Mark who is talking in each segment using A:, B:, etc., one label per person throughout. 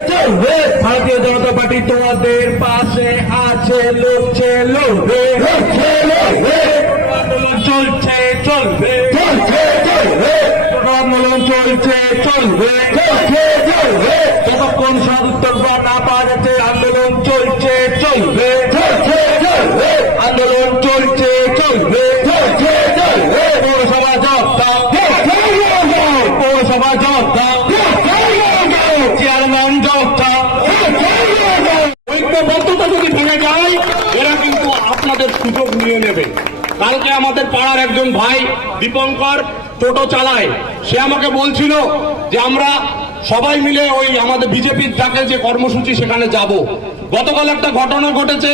A: ভারতীয় জনতা পার্টি তোমাদের পাশে আছে লড়ছে লড়বে। আন্দোলন চলছে চলবে। চলছে চলবে। আন্দোলন চলছে চলবে। যতক্ষণ সদুত্তর না পাওয়া যাচ্ছে আন্দোলন চলছে চলবে চলছে চলবে আন্দোলন চলছে চলবে চলছে চলবে পৌরসভা জব দাও পৌরসভা জব দাও চেয়ারম্যান জব দাও
B: ঐক্যবদ্ধতা যদি ভেঙে যায় এরা কিন্তু আপনাদের সুযোগ নিয়ে নেবে কালকে পাড়ার একজন ভাই দীপঙ্কর টোটো চালায়। সে আমাকে বলছিল যে আমরা সবাই মিলে ওই আমাদের বিজেপির ডাকে যে কর্মসূচি সেখানে যাব। গতকাল একটা ঘটনা ঘটেছে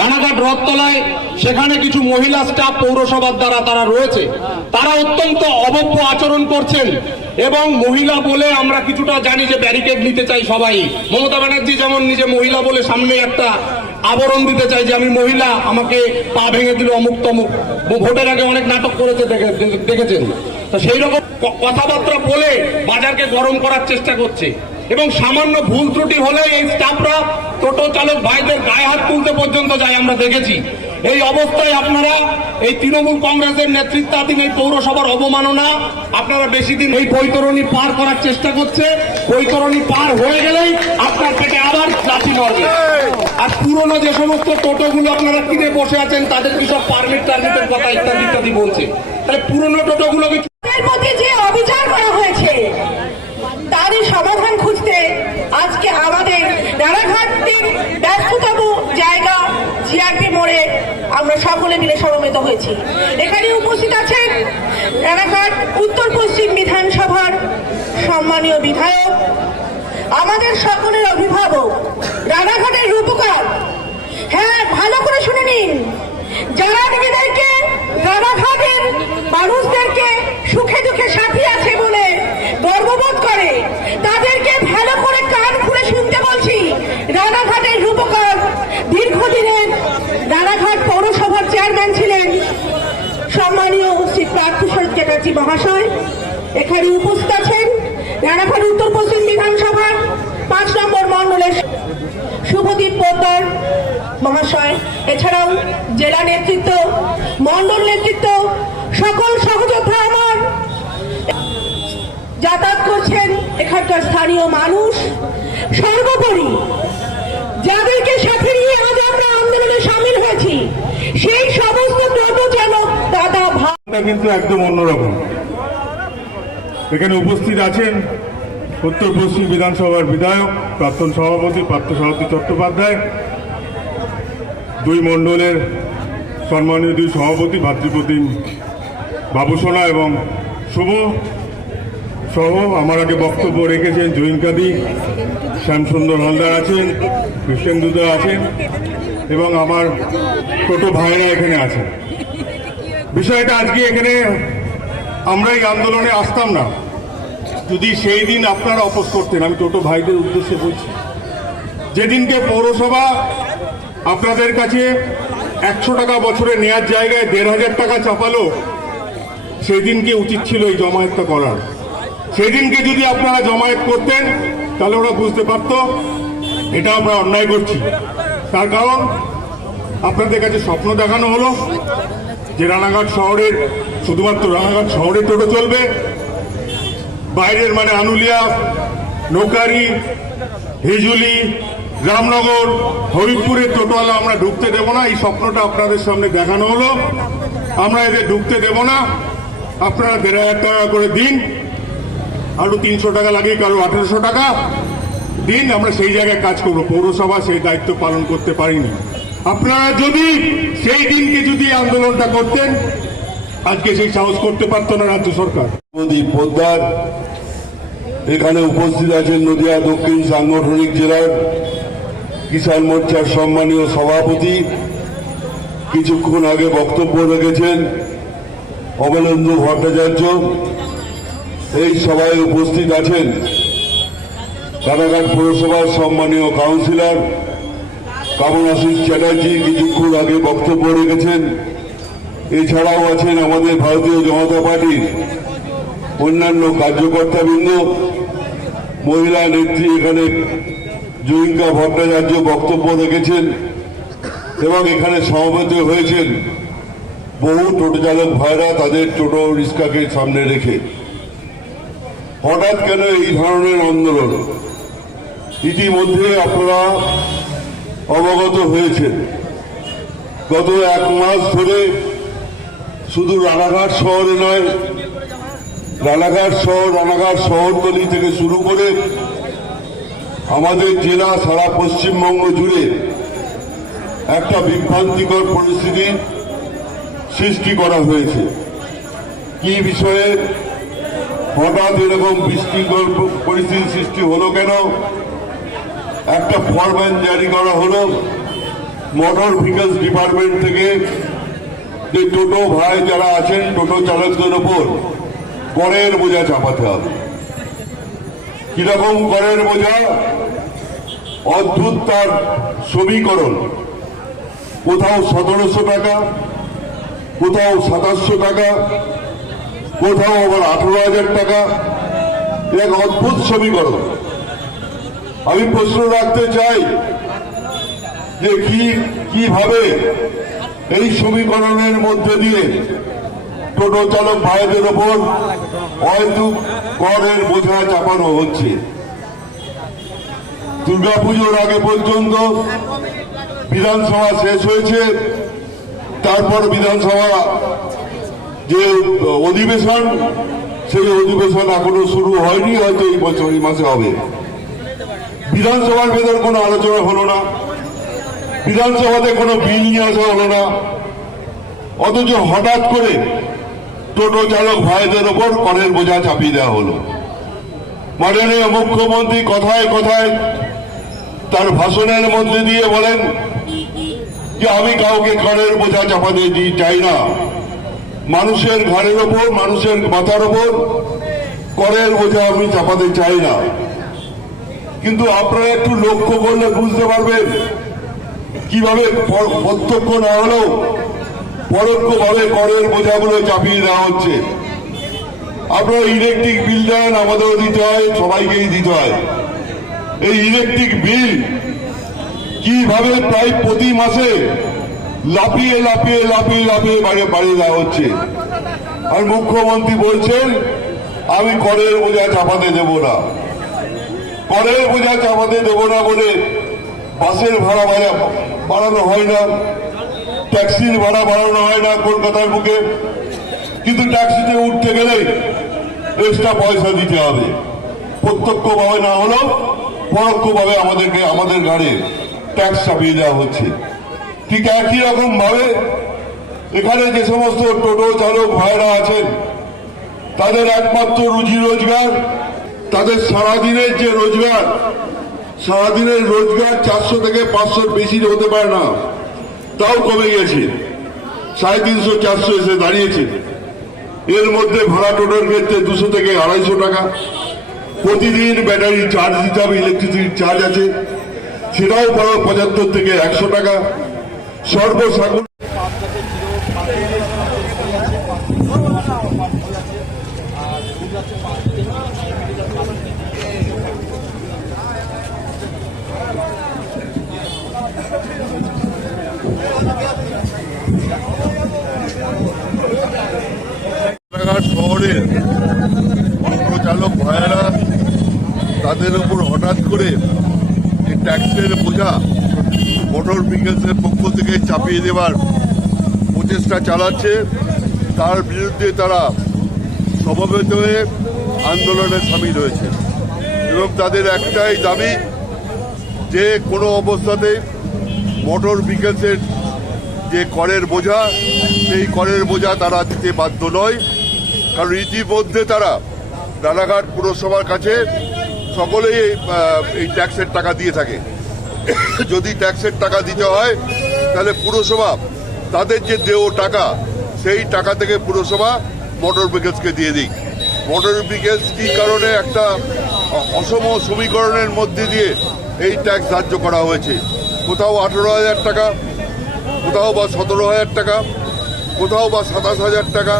B: রানাঘাট রথতলায়। সেখানে কিছু মহিলা স্টাফ পৌরসভার দ্বারা তারা রয়েছে। তারা অত্যন্ত অভব্য আচরণ করছেন এবং মহিলা বলে আমরা কিছুটা জানি যে ব্যারিকেড নিতে চাই সবাই। মমতা ব্যানার্জি যেমন নিজে মহিলা বলে সামনে একটা আবরণ দিতে চাই যে আমি মহিলা, আমাকে পা ভেঙে দিল অমুক তমুক। ভোটের আগে অনেক নাটক করেছে, দেখে- দেখেছেন? তো সেই রকম কথাবার্তা বলে বাজারকে গরম করার চেষ্টা করছে। এবং সামান্য ভুল ত্রুটি হলে এই স্টাফরা টোটো চালক ভাইদের গায়ে হাত তুলতে পর্যন্ত যায় আমরা দেখেছি। এই অবস্থায় আপনারা এই তৃণমূল কংগ্রেসের নেতৃত্বাধীন এই পৌরসভার অবমাননা আপনারা বেশি দিন এই বৈতরণী পার করার চেষ্টা করছে। বৈতরণী পার হয়ে গেলেই আপনার পেটে আবার লাঠি মারবে। আর পুরনো যে সমস্ত টোটোগুলো আপনারা কিনে বসে আছেন, তাদের কি সব পারমিট টার্মিটের কথা ইত্যাদি ইত্যাদি বলছে? তাহলে পুরনো টোটোগুলোকে
C: এর প্রতি যে অবিচার করা হয়েছে তারই সমাধান খুঁজতে আজকে আমাদের রানাঘাটের ব্যস্ততম জায়গা জিআরপি মোড়ে আমরা সকলে মিলে সমবেত হয়েছি। এখানে উপস্থিত আছেন রানাঘাট উত্তর পশ্চিম বিধানসভার সম্মানীয় বিধায়ক, আমাদের সকলের অভিভাবক, রানাঘাটের রূপকার। হ্যাঁ ভালো করে শুনে নিন। যারা নিজেদেরকে রানাঘাটের মানুষদেরকে সুখে দুঃখে সাথী আছে বলে গর্ববোধ করে, তাদেরকে ভালো করে কান খুলে শুনতে বলছি। রানাঘাটের রূপকার দীর্ঘদিনের রানাঘাট পৌরসভার চেয়ারম্যান ছিলেন সম্মানীয় শ্রী চ্যাটার্জি মহাশয়। এখানে উপস্থিত আছেন রানাঘাট উত্তর পশ্চিম বিধানসভার পাঁচ নম্বর মণ্ডলের শুভদীপ পোদ্দার মহাশয়। এছাড়াও জেলা নেতৃত্ব, মণ্ডল নেতৃত্ব, সকল সহযোদ্ধা আমার। যাতায়াত করছেন এখানকার স্থানীয় মানুষ। সর্বোপরি যাদেরকে সাথে নিয়ে আজ আমরা আন্দোলনে সামিল হয়েছি, সেই সমস্ত টোটো চালক দাদা ভাই
D: এটা কিন্তু একদম অন্যরকম। এখানে উপস্থিত আছেন উত্তর পশ্চিম বিধানসভার বিধায়ক, প্রাক্তন সভাপতি পার্থ সারথী চট্টোপাধ্যায়, দুই মণ্ডলের সম্মানীয় দুই সভাপতি ভাতৃপ্রতিম বাবুসোনা এবং শুভ সহ আমার আগে বক্তব্য রেখেছেন জয়িনকাদি শ্যামসুন্দর হালদার আছেন কৃষ্ণেন্দুদা আছেন এবং আমার ছোট ভাইরা এখানে আছেন। বিষয়টা আজকে এখানে আমরা এই আন্দোলনে আসতাম না। যদি সেই দিন আপনারা অপোজ করতেন, আমি টোটো ভাইদের উদ্দেশ্যে বলছি। যেদিনকে পৌরসভা আপনাদের কাছে একশো টাকা বছরে নেয়ার জায়গায় দেড় হাজার টাকা চাপালো সেই দিনকে উচিত ছিল এই জমায়েতটা করার। সেই দিনকে যদি আপনারা জমায়েত করতেন, তাহলে ওরা বুঝতে পারতো, এটা আমরা অন্যায় করছি। তার কারণ আপনাদের কাছে স্বপ্ন দেখানো হলো যে রানাঘাট শহরের, শুধুমাত্র রানাঘাট শহরে টোটো চলবে, বাইরের মানে আনুলিয়া, নৌকারি, হিজুলি, রামনগর, হরিপুরের টোটোওয়ালা আমরা ঢুকতে দেব না, এই স্বপ্নটা আপনাদের সামনে দেখানো হলো। আমরা এদের ঢুকতে দেব না। আপনারা দেড় হাজার টাকা করে দিন। আরও তিনশো টাকা লাগে, কারও আঠেরোশো টাকা। দিন, আমরা সেই জায়গায় কাজ করব। পৌরসভা সেই দায়িত্ব পালন করতে পারিনি। আপনারা যদি সেই দিনকে যদি আন্দোলনটা করতেন, আজকে সেই সাহস করতে পারতো না রাজ্য সরকার।
E: পোদ্দার, এখানে উপস্থিত আছেন নদিয়া দক্ষিণ সাংগঠনিক জেলার কিষাণ মোর্চার সম্মানীয় সভাপতি। কিছুক্ষণ আগে বক্তব্য রেখেছেন অমলেন্দু ভট্টাচার্য। এই সভায় উপস্থিত আছেন রানাঘাট পৌরসভার সম্মানীয় কাউন্সিলর কামনাশিস চ্যাটার্জি কিছুক্ষণ আগে বক্তব্য রেখেছেন। এছাড়াও আছেন আমাদের ভারতীয় জনতা পার্টির অন্যান্য কার্যকর্তাবৃন্দ, মহিলা নেত্রী এখানে জয়িকা ভট্টাচার্য বক্তব্য রেখেছেন এবং এখানে সমাবেত হয়েছেন বহু টোটো চালক ভাইরা তাদের টোটো রিক্সাকে সামনে রেখে। হঠাৎ কেন এই ধরনের আন্দোলন? ইতিমধ্যে আপনারা অবগত হয়েছেন গত এক মাস ধরে শুধু রানাঘাট শহরে নয়, রানাঘাট শহর, রানাঘাট শহরতলি থেকে শুরু করে আমাদের জেলা, সারা পশ্চিমবঙ্গ জুড়ে একটা বিভ্রান্তিকর পরিস্থিতি সৃষ্টি করা হয়েছে। কি বিষয়ে হঠাৎ এরকম বৃষ্টিকর পরিস্থিতি সৃষ্টি হলো কেন? একটা ফরম্যান জারি করা হলো। মোটর ভেহিকলস ডিপার্টমেন্ট থেকে যে টোটো ভাই যারা আছেন, টোটো চালকদের ওপর করের বোঝা চাপাতে হবে। কীরকম করের বোঝা? অদ্ভুত তার সমীকরণ। কোথাও সতেরোশো টাকা, কোথাও সাতাশশো টাকা, কোথাও আবার আঠারো হাজার টাকা। এক অদ্ভুত সমীকরণ। আমি প্রশ্ন রাখতে চাই যে কি, কীভাবে এই সমীকরণের মধ্যে দিয়ে টোটো চালক ভাইদের ওপর হয়তো করের বোঝা চাপানো হচ্ছে? দুর্গাপুজোর আগে পর্যন্ত বিধানসভা শেষ হয়েছে, তারপর বিধানসভা যে অধিবেশন, সেই অধিবেশন এখনও শুরু হয়নি, হয়তো এই বছর, এই মাসে হবে। বিধানসভার ভেতর কোনো আলোচনা হলো না। বিধানসভাতে কোনো বিল নিয়ে আসা হলো না। অথচ হঠাৎ করে টোটো চালক ভাইদের ওপর করের বোঝা চাপিয়ে দেওয়া হলো। মাননীয় মুখ্যমন্ত্রী কথায় কথায় তার ভাষণের মধ্যে দিয়ে বলেন যে, আমি কাউকে করের বোঝা চাপাতে দিই চাই না। মানুষের ঘরের ওপর, মানুষের মাথার ওপর করের বোঝা আমি চাপাতে চাই না। কিন্তু আপনারা একটু লক্ষ্য করলে বুঝতে পারবেন কীভাবে প্রত্যক্ষ না হলেও পরোক্ষভাবে করের বোঝাগুলো চাপিয়ে দেওয়া হচ্ছে। আপনারা ইলেকট্রিক বিল দেন, আমাদেরও দিতে হয়, সবাইকেই দিতে হয়। এই ইলেকট্রিক বিল কীভাবে প্রায় প্রতি মাসে লাফিয়ে লাফিয়ে লাফিয়ে লাফিয়ে বাড়িয়ে বাড়িয়ে দেওয়া হচ্ছে। আর মুখ্যমন্ত্রী বলছেন, আমি করের বোঝা চাপাতে দেব না। করের বোঝা চাপাতে দেব না বলে বাসের ভাড়া বাড়া বাড়ানো হয় না। ট্যাক্সির ভাড়া বাড়ানো হয় না কলকাতার বুকে। কিন্তু ট্যাক্সিতে উঠতে গেলে এক্সট্রা পয়সা দিতে হবে। প্রত্যক্ষভাবে না হলেও পরোক্ষভাবে আমাদেরকে, আমাদের গাড়ি ট্যাক্স চাপিয়ে দেওয়া হচ্ছে। ঠিক একই রকম ভাবে এখানে যে সমস্ত টোটো চালক ভাইরা আছেন, তাদের একমাত্র রুজি রোজগার তাদের সারাদিনের যে রোজগার, সারাদিনের রোজগার চারশো থেকে পাঁচশোর বেশি হতে পারে না। তাও কমে গেছে। সাড়ে তিনশো, চারশো এসে দাঁড়িয়েছে। এর মধ্যে ভাড়া টোটোর ক্ষেত্রে দুশো থেকে আড়াইশো টাকা। প্রতিদিন ব্যাটারি চার্জ দিতে হবে ইলেকট্রিসিটির চার্জ আছে। সেটাও পড়ো পঁচাত্তর থেকে একশো টাকা। সর্বসাকুল রানাঘাট শহরের টোটো চালক ভাইয়েরা, তাদের উপর হঠাৎ করে এই ট্যাক্সের বোঝা মোটর ভেহিকেলসের পক্ষ থেকে চাপিয়ে দেওয়ার প্রচেষ্টা চালাচ্ছে। তার বিরুদ্ধে তারা সমবেত হয়ে আন্দোলনে সামিল হয়েছে। এবং তাদের একটাই দাবি, যে কোনো অবস্থাতে মোটর ভেহিকেলসের যে করের বোঝা, সেই করের বোঝা তারা দিতে বাধ্য নয়। কারণ ইতিমধ্যে তারা রানাঘাট পুরসভার কাছে সকলেই এই, ট্যাক্সের টাকা দিয়ে থাকে। যদি ট্যাক্সের টাকা দিতে হয় তাহলে পুরসভা তাদের যে দেও টাকা সেই টাকা থেকে পুরসভা মোটর ভেহিকেলসকে দিয়ে দিক। মোটর ভেহিকেলস কি কারণে একটা অসম সমীকরণের মধ্যে দিয়ে এই ট্যাক্স ধার্য করা হয়েছে? কোথাও আঠেরো হাজার টাকা কোথাও বা সতেরো হাজার টাকা কোথাও বা সাতাশ হাজার টাকা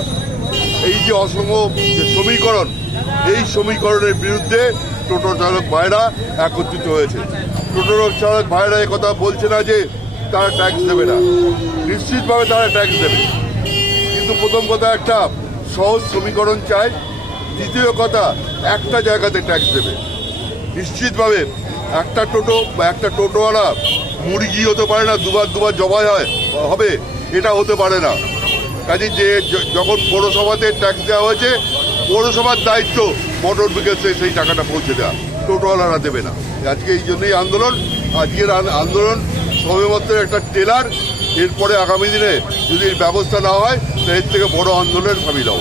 E: এই যে অসম যে সমীকরণ, এই সমীকরণের বিরুদ্ধে টোটো চালক ভাইরা একত্রিত হয়েছে। টোটো চালক ভাইরা কথা বলছে না যে তারা ট্যাক্স দেবে না। নিশ্চিতভাবে তারা ট্যাক্স দেবে। কিন্তু প্রথম কথা একটা সহজ সমীকরণ চাই, দ্বিতীয় কথা একটা জায়গাতে ট্যাক্স দেবে। নিশ্চিতভাবে একটা টোটো বা একটা টোটোওয়ালা মুরগি হতে পারে না, দুবার দুবার জবাই হয়, হবে, এটা হতে পারে না। কাজে যে যখন পৌরসভাতে ট্যাক্স দেওয়া হয়েছে, পৌরসভার দায়িত্ব মোটর বিকেলসে সেই টাকাটা পৌঁছে দেওয়া। টোটোওয়ালারা দেবে না। আজকে এই জন্যই আন্দোলন, আজকের আন্দোলন সবেমাত্র একটা টেলার এরপরে আগামী দিনে যদি ব্যবস্থা না হয় তো এর থেকে বড় আন্দোলনের ভাবি হব